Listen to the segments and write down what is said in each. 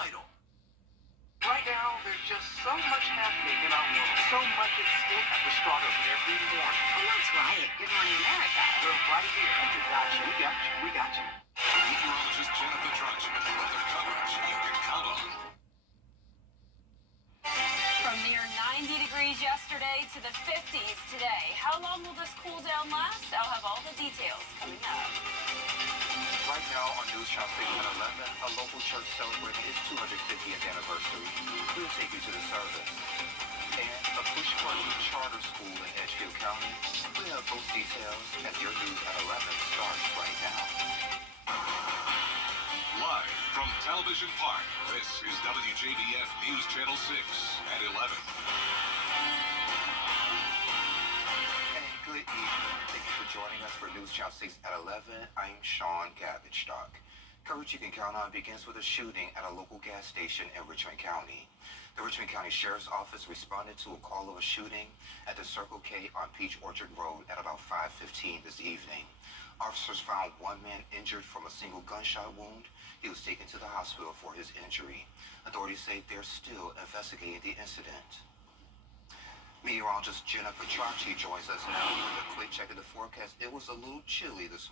idol. Right now, there's just so much happening in our world. So much at stake at the start of every morning. And that's right. Good Morning America. We're right here. We got you. We got you. We got you. Meteorologist Jennifer Trudge. Weather coverage you can count on. From near 90 degrees yesterday to the 50s today. How long will this cool down last? I'll have all the details coming up. Right now on News Channel 6 at 11, a local church celebrating its 250th anniversary. We'll take you to the service. And a push for a new charter school in Edgefield County. We have both details as your news at 11 starts right now. Live from Television Park, this is WJBF News Channel 6 at 11. And good evening. Thank you for joining us for News Channel 6 at 11. I'm Sean Gavage-Stock. Coverage you can count on begins with a shooting at a local gas station in Richmond County. The Richmond County Sheriff's Office responded to a call of a shooting at the Circle K on Peach Orchard Road at about 5:15 this evening. Officers found one man injured from a single gunshot wound. He was taken to the hospital for his injury. Authorities say they're still investigating the incident. Meteorologist Jennifer Trudge joins us now with a quick check of the forecast. It was a little chilly this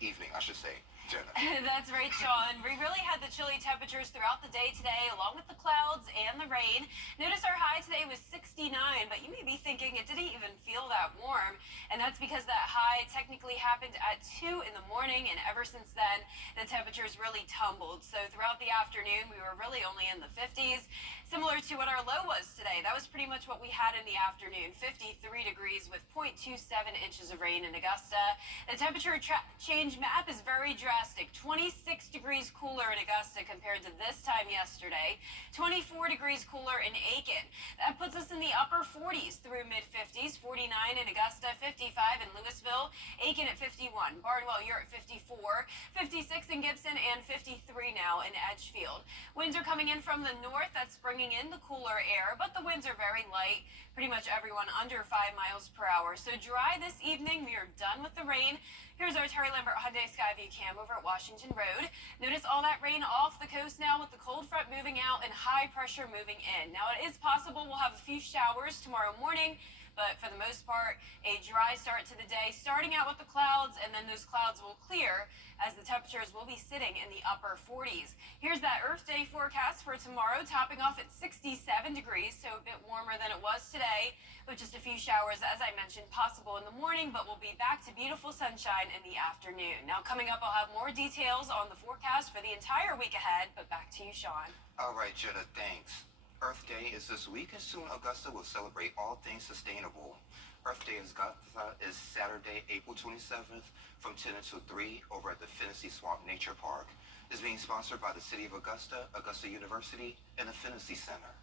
evening, I should say. Jenna. That's right, Sean. We really had the chilly temperatures throughout the day today, along with the clouds and the rain. Notice our high today was 69, but you may be thinking it didn't even feel that warm. And that's because that high technically happened at 2 in the morning, and ever since then, the temperatures really tumbled. So throughout the afternoon, we were really only in the 50s, similar to what our low was today. That was pretty much what we had in the afternoon, 53 degrees with 0.27 inches of rain in Augusta. The temperature change map is very drastic. 26 degrees cooler in Augusta compared to this time yesterday. 24 degrees cooler in Aiken. That puts us in the upper 40s through mid-50s. 49 in Augusta, 55 in Louisville, Aiken at 51. Barnwell, you're at 54. 56 in Gibson, and 53 now in Edgefield. Winds are coming in from the north. That's bringing in the cooler air, but the winds are very light. Pretty much everyone under 5 miles per hour. So dry this evening. We are done with the rain. Here's our Terry Lambert Hyundai Skyview cam over at Washington Road. Notice all that rain off the coast now with the cold front moving out and high pressure moving in. Now it is possible we'll have a few showers tomorrow morning, but for the most part, a dry start to the day, starting out with the clouds, and then those clouds will clear as the temperatures will be sitting in the upper 40s. Here's that Earth Day forecast for tomorrow, topping off at 67 degrees, so a bit warmer than it was today, with just a few showers, as I mentioned, possible in the morning, but we'll be back to beautiful sunshine in the afternoon. Now, coming up, I'll have more details on the forecast for the entire week ahead, but back to you, Sean. All right, Jenna, thanks. Earth Day is this week, and soon Augusta will celebrate all things sustainable. Earth Day in Augusta is Saturday, April 27th from 10 until 3 over at the Finnessy Swamp Nature Park. It's being sponsored by the City of Augusta, Augusta University, and the Finnessy Center.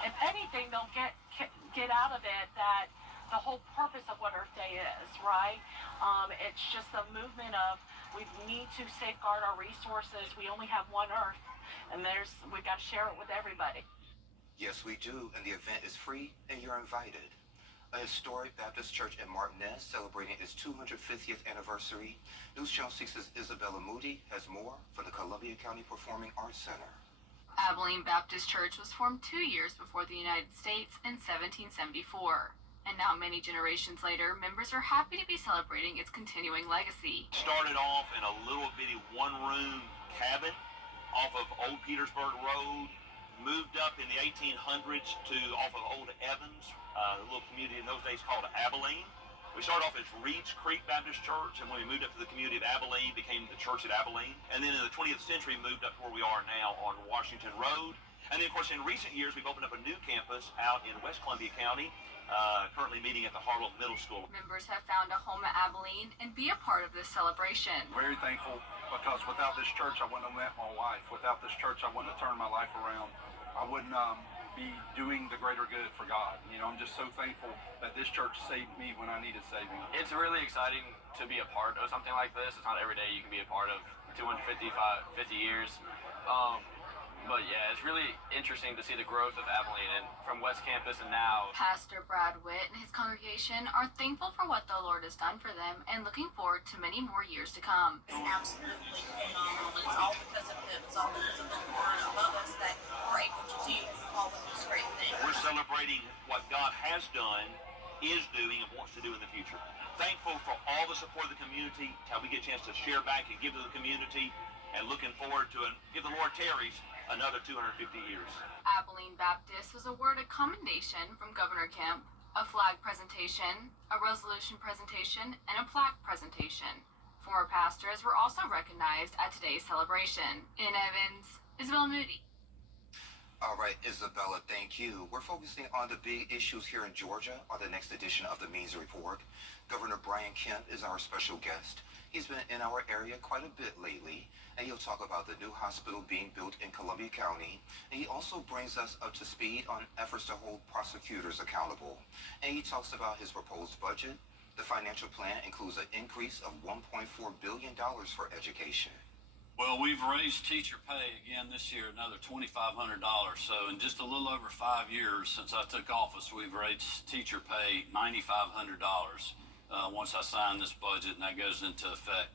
If anything, they'll get out of it that the whole purpose of what Earth Day is, right? It's just a movement of we need to safeguard our resources. We only have one Earth, and we've got to share it with everybody. Yes, we do, and the event is free, and you're invited. A historic Baptist church in Martinez celebrating its 250th anniversary. News Channel 6's Isabella Moody has more from the Columbia County Performing Arts Center. Abilene Baptist Church was formed 2 years before the United States in 1774. And now, many generations later, members are happy to be celebrating its continuing legacy. Started off in a little bitty one-room cabin off of Old Petersburg Road, moved up in the 1800s to off of Old Evans, a little community in those days called Abilene. We started off as Reeds Creek Baptist Church, and when we moved up to the community of Abilene, became the Church at Abilene. And then in the 20th century, moved up to where we are now on Washington Road. And then, of course, in recent years, we've opened up a new campus out in West Columbia County, currently meeting at the Harlow Middle School. Members have found a home at Abilene and be a part of this celebration. Very thankful, because without this church, I wouldn't have met my wife. Without this church, I wouldn't have turned my life around. I wouldn't be doing the greater good for God. You know, I'm just so thankful that this church saved me when I needed saving. It's really exciting to be a part of something like this. It's not every day you can be a part of 50 years. But yeah, it's really interesting to see the growth of Abilene and from West Campus and now. Pastor Brad Witt and his congregation are thankful for what the Lord has done for them and looking forward to many more years to come. It's absolutely phenomenal. It's all because of Him. It's all because of the Lord above us that we're able to do all of these great things. We're celebrating what God has done, is doing, and wants to do in the future. Thankful for all the support of the community, how we get a chance to share back and give to the community, and looking forward to, give the Lord tarries, another 250 years. Abilene Baptist was awarded commendation from Governor Kemp, a flag presentation, a resolution presentation, and a plaque presentation. Former pastors were also recognized at today's celebration. In Evans, Isabel Moody. All right, Isabella, thank you. We're focusing on the big issues here in Georgia on the next edition of the Means Report. Governor Brian Kemp is our special guest. He's been in our area quite a bit lately, and he'll talk about the new hospital being built in Columbia County. And he also brings us up to speed on efforts to hold prosecutors accountable. And he talks about his proposed budget. The financial plan includes an increase of $1.4 billion for education. Well, we've raised teacher pay again this year, another $2,500. So in just a little over 5 years since I took office, we've raised teacher pay $9,500 once I sign this budget, and that goes into effect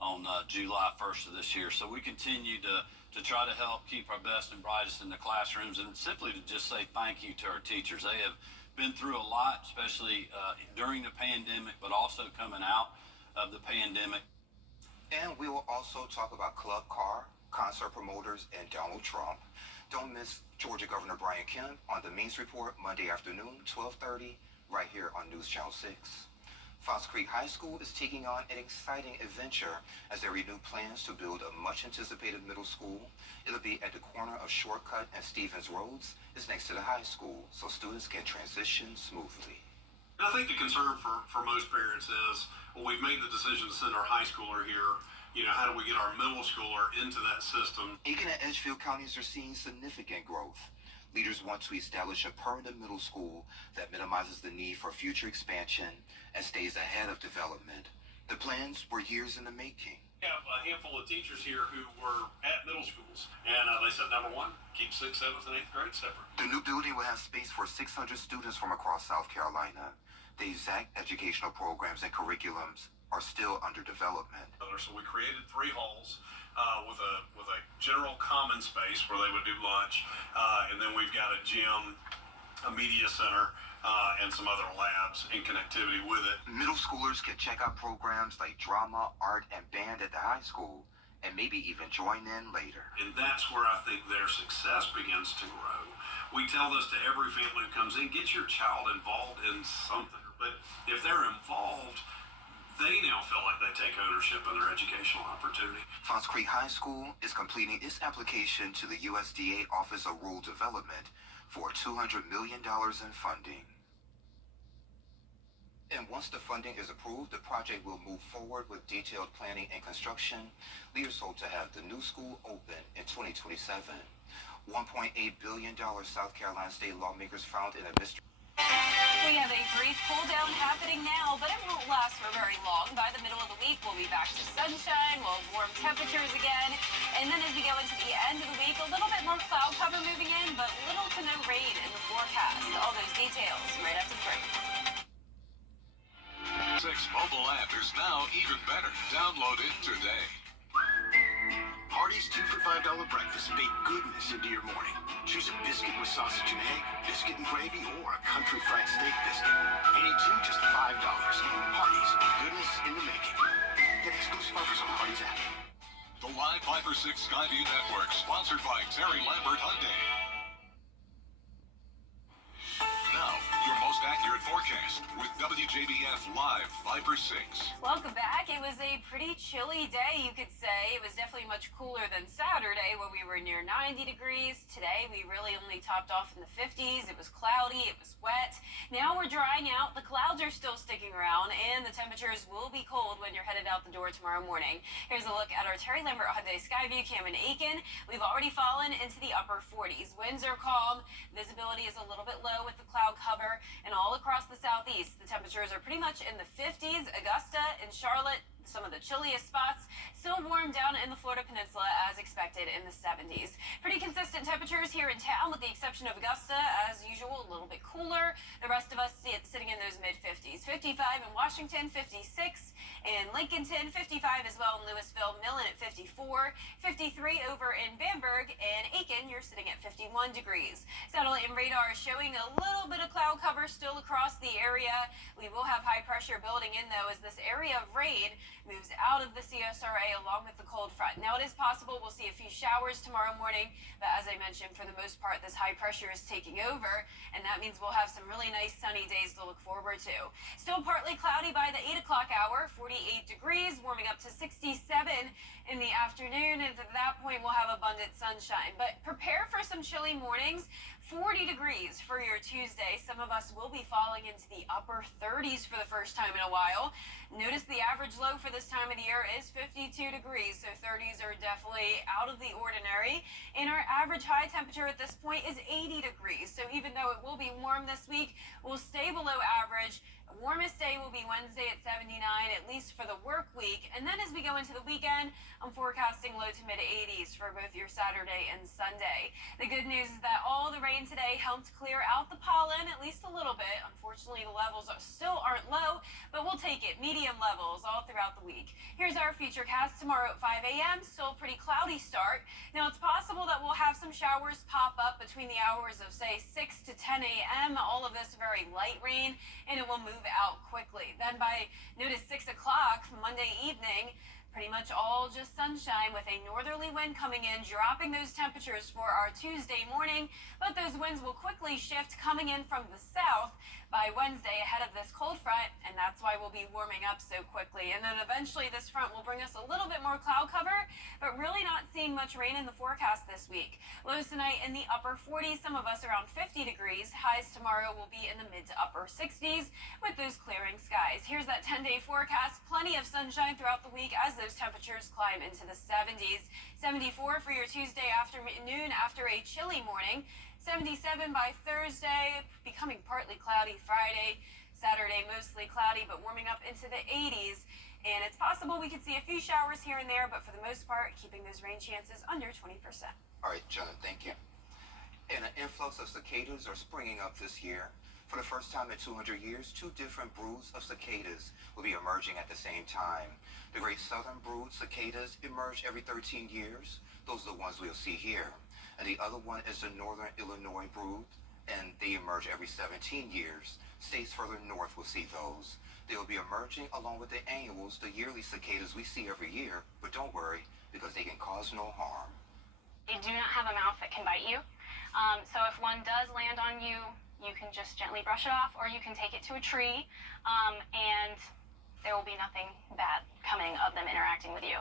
on July 1st of this year. So we continue to try to help keep our best and brightest in the classrooms, and simply to just say thank you to our teachers. They have been through a lot, especially during the pandemic, but also coming out of the pandemic. And we will also talk about Club Car, concert promoters, and Donald Trump. Don't miss Georgia Governor Brian Kemp on the Means Report Monday afternoon, 12:30, right here on News Channel 6. Fox Creek High School is taking on an exciting adventure as they renew plans to build a much-anticipated middle school. It'll be at the corner of Shortcut and Stevens Roads. It's next to the high school, so students can transition smoothly. I think the concern for most parents is, well, we've made the decision to send our high schooler here. How do we get our middle schooler into that system? Aiken and Edgefield counties are seeing significant growth. Leaders want to establish a permanent middle school that minimizes the need for future expansion and stays ahead of development. The plans were years in the making. We have a handful of teachers here who were at middle schools, and they said, number one, keep 6th, 7th, and 8th grade separate. The new building will have space for 600 students from across South Carolina. The exact educational programs and curriculums are still under development. So we created 3 halls with a general common space where they would do lunch, and then we've got a gym, a media center, and some other labs in connectivity with it. Middle schoolers can check out programs like drama, art, and band at the high school, and maybe even join in later. And that's where I think their success begins to grow. We tell this to every family who comes in, get your child involved in something. But if they're involved, they now feel like they take ownership of their educational opportunity. Fox Creek High School is completing its application to the USDA Office of Rural Development for $200 million in funding. And once the funding is approved, the project will move forward with detailed planning and construction. Leaders hope to have the new school open in 2027. $1.8 billion South Carolina state lawmakers found in a mystery. We have a brief cool down happening now, but it won't last for very long. By the middle of the week, we'll be back to sunshine, we'll have warm temperatures again. And then as we go into the end of the week, a little bit more cloud cover moving in, but little to no rain in the forecast. All those details right after the break. 6 mobile app is now even better. Download it today. Hardee's 2 for $5 breakfast bake goodness into your morning. Choose a biscuit with sausage and egg, biscuit and gravy, or a country fried steak biscuit. Any 2, just $5. Hardee's, goodness in the making. Get exclusive offers on the Hardee's app. The Live Viper 6 Skyview Network, sponsored by Terry Lambert Hyundai. Now, your most accurate forecast with WJBF Live Viper 6. Welcome back. It was a pretty chilly day, you could say. It was definitely much cooler than Saturday when we were near 90 degrees. Today, we really only topped off in the 50s. It was cloudy. It was wet. Now we're drying out. The clouds are still sticking around, and the temperatures will be cold when you're headed out the door tomorrow morning. Here's a look at our Terry Lambert Hyundai Skyview cam in Aiken. We've already fallen into the upper 40s. Winds are calm. Visibility is a little bit low with the cloud cover, and all across the southeast, the temperatures are pretty much in the 50s. Augusta and Charlotte, some of the chilliest spots. Still warm down in the Florida Peninsula as expected in the 70s. Pretty consistent temperatures here in town with the exception of Augusta. As usual, a little bit cooler. The rest of us sitting in those mid-50s. 55 in Washington, 56 in Lincolnton, 55 as well in Louisville, Millen at 54, 53 over in Bamberg, and Aiken, you're sitting at 51 degrees. Satellite and radar is showing a little bit of cloud cover still across the area. We will have high pressure building in, though, as this area of rain moves out of the CSRA along with the cold front. Now, it is possible we'll see a few showers tomorrow morning, but as I mentioned, for the most part, this high pressure is taking over, and that means we'll have some really nice sunny days to look forward to. Still partly cloudy by the 8 o'clock hour, 48 degrees, warming up to 67 in the afternoon, and at that point, we'll have abundant sunshine. But prepare for some chilly mornings. 40 degrees for your Tuesday. Some of us will be falling into the upper 30s for the first time in a while. Notice the average low for this time of the year is 52 degrees, so 30s are definitely out of the ordinary. And our average high temperature at this point is 80 degrees. So even though it will be warm this week, we'll stay below average. The warmest day will be Wednesday at 79, at least for the work week. And then as we go into the weekend, I'm forecasting low to mid 80s for both your Saturday and Sunday. The good news is that all the rain today helped clear out the pollen, at least a little bit. Unfortunately, the levels still aren't low, but we'll take it. Medium levels all throughout the week. Here's our futurecast tomorrow at 5 a.m. Still a pretty cloudy start. Now, it's possible that we'll have some showers pop up between the hours of, say, 6 to 10 a.m. All of this very light rain, and it will move out quickly. Then by, notice, 6 o'clock Monday evening, pretty much all just sunshine with a northerly wind coming in, dropping those temperatures for our Tuesday morning. But those winds will quickly shift coming in from the south by Wednesday ahead of this cold front, and that's why we'll be warming up so quickly. And then eventually this front will bring us a little bit more cloud cover, but really not seeing much rain in the forecast this week. Lows tonight in the upper 40s, some of us around 50 degrees. Highs tomorrow will be in the mid to upper 60s with those clearing skies. Here's that 10-day forecast. Plenty of sunshine throughout the week as those temperatures climb into the 70s. 74 for your Tuesday afternoon after a chilly morning. 77 by Thursday, becoming partly cloudy Friday. Saturday, mostly cloudy, but warming up into the 80s. And it's possible we could see a few showers here and there, but for the most part, keeping those rain chances under 20%. All right, Jenna, thank you. And an influx of cicadas are springing up this year. For the first time in 200 years, two different broods of cicadas will be emerging at the same time. The great southern brood cicadas emerge every 13 years. Those are the ones we'll see here. And the other one is the northern Illinois brood, and they emerge every 17 years. States further north will see those. They will be emerging along with the annuals, the yearly cicadas we see every year, but don't worry, because they can cause no harm. They do not have a mouth that can bite you. So if one does land on you, you can just gently brush it off, or you can take it to a tree, and there will be nothing bad coming of them interacting with you.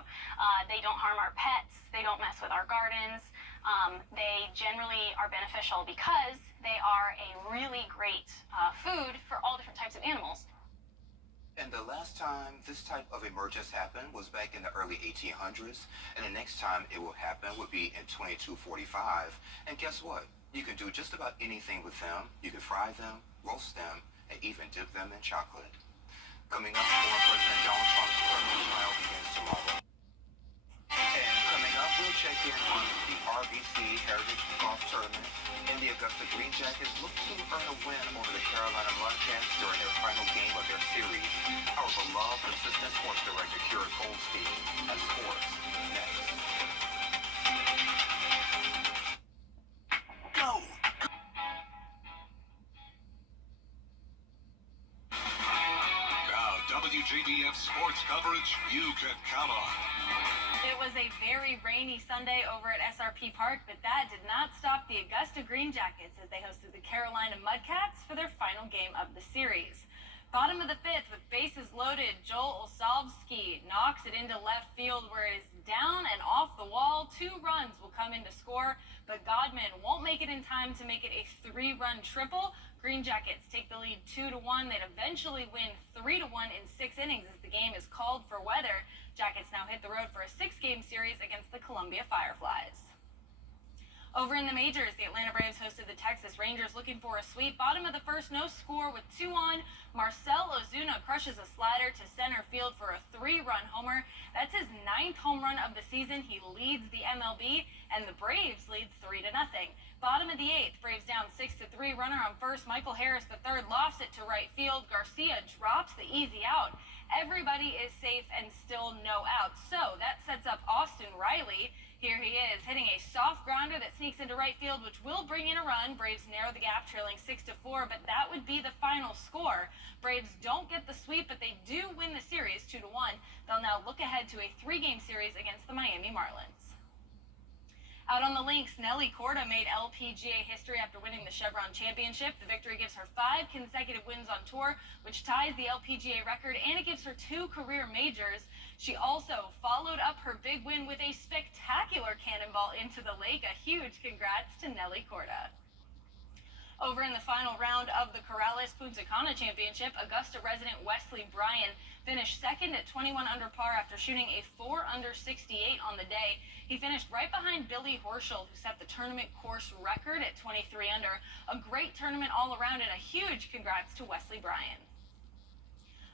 They don't harm our pets. They don't mess with our gardens. They generally are beneficial because they are a really great food for all different types of animals. And the last time this type of emergence happened was back in the early 1800s, and the next time it will happen would be in 2245. And guess what? You can do just about anything with them. You can fry them, roast them, and even dip them in chocolate. Coming up, former President Donald Trump's criminal trial begins tomorrow. And coming up, we'll check in on the RBC Heritage Golf Tournament, and the Augusta Green Jackets look to earn a win over the Carolina Mudcats during their final game of their series. Our beloved assistant sports director, Kira Goldstein, has sports next. Go! Now, WJBF sports coverage you can count on. It was a very rainy Sunday over at SRP Park, but that did not stop the Augusta Green Jackets as they hosted the Carolina Mudcats for their final game of the series. Bottom of the fifth, with bases loaded, Joel Osalbsky knocks it into left field where it is down and off the wall. 2 runs will come in to score, but Godman won't make it in time to make it a 3-run triple. Green Jackets take the lead 2-1. They'd eventually win 3-1 in 6 innings as the game is called for weather. Jackets now hit the road for a 6-game series against the Columbia Fireflies. Over in the majors, the Atlanta Braves hosted the Texas Rangers looking for a sweep. Bottom of the first, no score with 2 on. Marcell Ozuna crushes a slider to center field for a 3-run homer. That's his 9th home run of the season. He leads the MLB, and the Braves lead 3-0. Bottom of the 8th, Braves down 6-3. Runner on first, Michael Harris III lofts it to right field. Garcia drops the easy out. Everybody is safe and still no outs. So that sets up Austin Riley. Here he is, hitting a soft grounder that sneaks into right field, which will bring in a run. Braves narrow the gap, trailing 6-4, but that would be the final score. Braves don't get the sweep, but they do win the series 2-1. They'll now look ahead to a 3-game series against the Miami Marlins. Out on the links, Nelly Korda made LPGA history after winning the Chevron Championship. The victory gives her 5 consecutive wins on tour, which ties the LPGA record, and it gives her 2 career majors. She also followed up her big win with a spectacular cannonball into the lake. A huge congrats to Nelly Korda. Over in the final round of the Corrales Punta Cana Championship, Augusta resident Wesley Bryan finished second at 21 under par after shooting a 4 under 68 on the day. He finished right behind Billy Horschel, who set the tournament course record at 23 under. A great tournament all around, and a huge congrats to Wesley Bryan.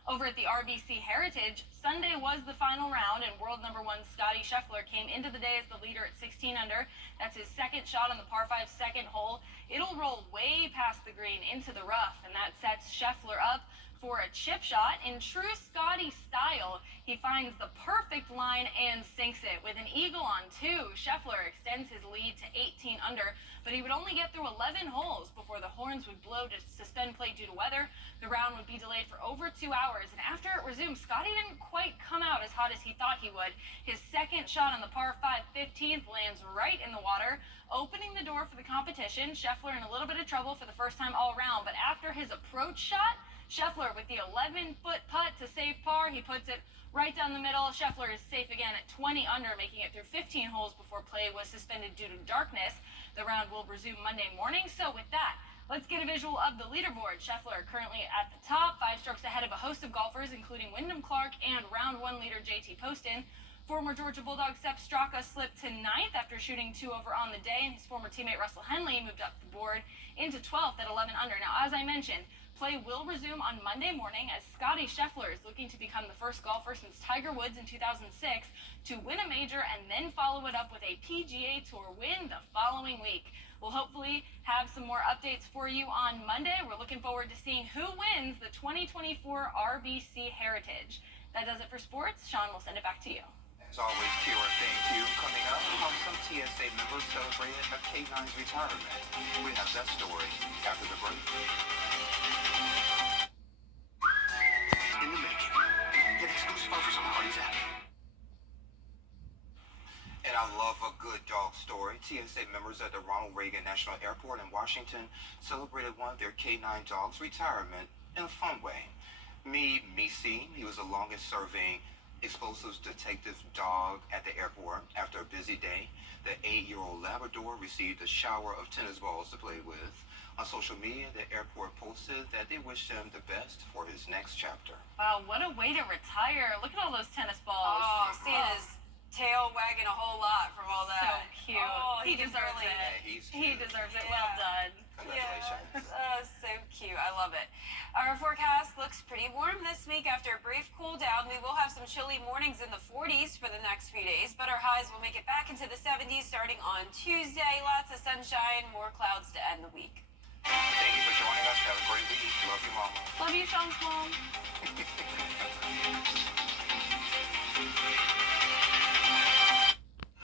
Over at the RBC Heritage, Sunday was the final round, and world number 1 Scottie Scheffler came into the day as the leader at 16 under. That's his second shot on the par 5 second hole. It'll roll way past the green into the rough, and that sets Scheffler up for a chip shot. In true Scottie style, he finds the perfect line and sinks it. With an eagle on 2, Scheffler extends his lead to 18 under, but he would only get through 11 holes before the horns would blow to suspend play due to weather. The round would be delayed for over 2 hours, and after it resumed, Scottie didn't quite come out as hot as he thought he would. His second shot on the par 5 15th lands right in the water, opening the door for the competition. Scheffler in a little bit of trouble for the first time all around, but after his approach shot, Scheffler with the 11-foot putt to save par. He puts it right down the middle. Scheffler is safe again at 20 under, making it through 15 holes before play was suspended due to darkness. The round will resume Monday morning. So with that, let's get a visual of the leaderboard. Scheffler currently at the top, 5 strokes ahead of a host of golfers, including Wyndham Clark and round 1 leader JT Poston. Former Georgia Bulldog Sepp Straka slipped to 9th after shooting 2 over on the day, and his former teammate Russell Henley moved up the board into 12th at 11 under. Now, as I mentioned, play will resume on Monday morning as Scottie Scheffler is looking to become the first golfer since Tiger Woods in 2006 to win a major and then follow it up with a PGA Tour win the following week. We'll hopefully have some more updates for you on Monday. We're looking forward to seeing who wins the 2024 RBC Heritage. That does it for sports. Sean, we'll send it back to you. As always, Kira, thank you. Coming up, how some TSA members celebrated a K-9's retirement. We have that story after the break. In the making. Get exclusive offers on the Hardee's app. And I love a good dog story. TSA members at the Ronald Reagan National Airport in Washington celebrated one of their K-9 dogs' retirement in a fun way. Mead Misi, he was the longest-serving explosives detective dog at the airport. After a busy day, the 8-year-old Labrador received a shower of tennis balls to play with. On social media, the airport posted that they wished him the best for his next chapter. Wow, what a way to retire. Look at all those tennis balls. Oh, seeing his tail wagging a whole lot from all that. So cute. Oh, he deserves it. Yeah, he's cute. He deserves it. Well done. Congratulations. Yeah. So cute. I love it. Our forecast looks pretty warm this week after a brief cool down. We will have some chilly mornings in the 40s for the next few days, but our highs will make it back into the 70s starting on Tuesday. Lots of sunshine, more clouds to end the week. Thank you for joining us. Have a great week. Love you, Mama. Love you, Sean's mom.